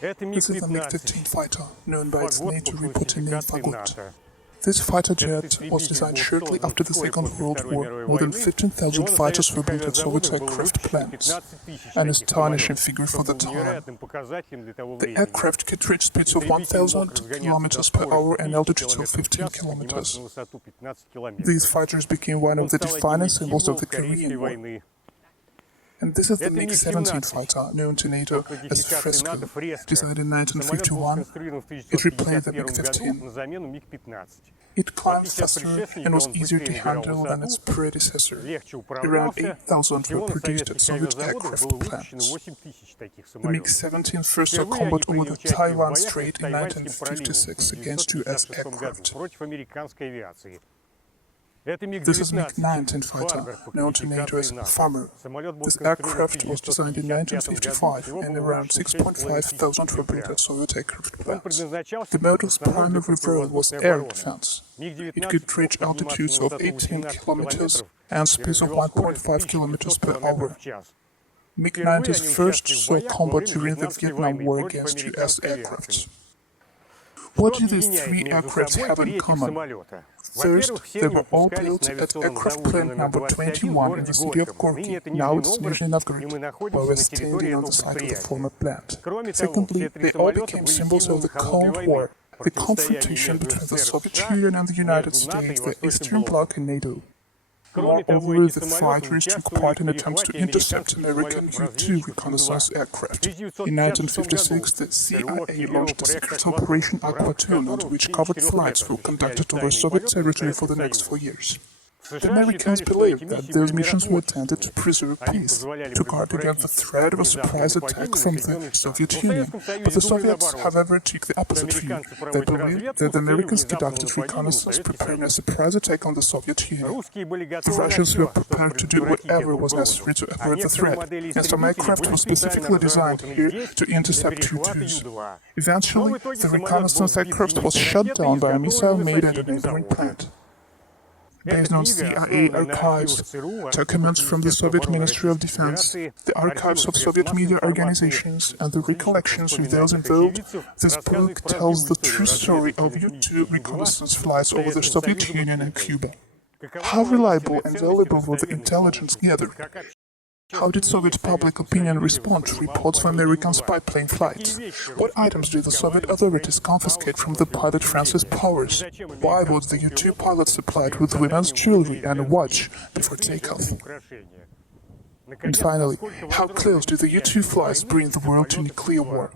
This is the MiG-15 fighter, known by its NATO reporting name Fagot. This fighter jet was designed shortly after the Second World War. More than 15,000 fighters were built at Soviet aircraft plants, an astonishing figure for the time. The aircraft could reach speeds of 1,000 km per hour and altitudes of 15 kilometers. These fighters became one of the defining symbols of the Korean War. And this is the MiG-17 fighter, known to NATO as Fresco. Designed in 1951, it replaced the MiG-15. It climbed faster and was easier to handle than its predecessor. Around 8,000 were produced at Soviet aircraft plants. The MiG-17 first saw combat over the Taiwan Strait in 1956 against US aircraft. This is MiG-19 fighter, known to NATO as Farmer. This aircraft was designed in 1955 and around 6,500 were built at Soviet aircraft plants. The model's primary role was air defense. It could reach altitudes of 18 kilometers and speeds of 1.5 kilometers per hour. MiG-19 first saw combat during the Vietnam War against US aircrafts. What do these three aircrafts have in common? First, they were all built at aircraft plant number 21 in the city of Gorky, now it's Nizhny Novgorod, where we're standing on the site of the former plant. Secondly, they all became symbols of the Cold War, the confrontation between the Soviet Union and the United States, the Eastern Bloc and NATO. Moreover, the fighters took part in attempts to intercept American U-2 reconnaissance aircraft. In 1956, the CIA launched a secret Operation Aqua Tune, which covered flights were conducted over Soviet territory for the next 4 years. The Americans believed that their missions were intended to preserve peace, to guard against the threat of a surprise attack from the Soviet Union. But the Soviets, however, took the opposite view. They believed that the Americans conducted reconnaissance preparing a surprise attack on the Soviet Union. The Russians were prepared to do whatever was necessary to avert the threat, and some aircraft were specifically designed here to intercept U-2s. Eventually, the reconnaissance aircraft was shot down by a missile made at a neighboring plant. Based on CIA archives, documents from the Soviet Ministry of Defense, the archives of Soviet media organizations, and the recollections of those involved, this book tells the true story of U-2 reconnaissance flights over the Soviet Union and Cuba. How reliable and valuable were the intelligence gathered? How did Soviet public opinion respond to reports of American spy plane flights? What items did the Soviet authorities confiscate from the pilot Francis Powers? Why was the U-2 pilot supplied with women's jewelry and a watch before takeoff? And finally, how close do the U-2 flights bring the world to nuclear war?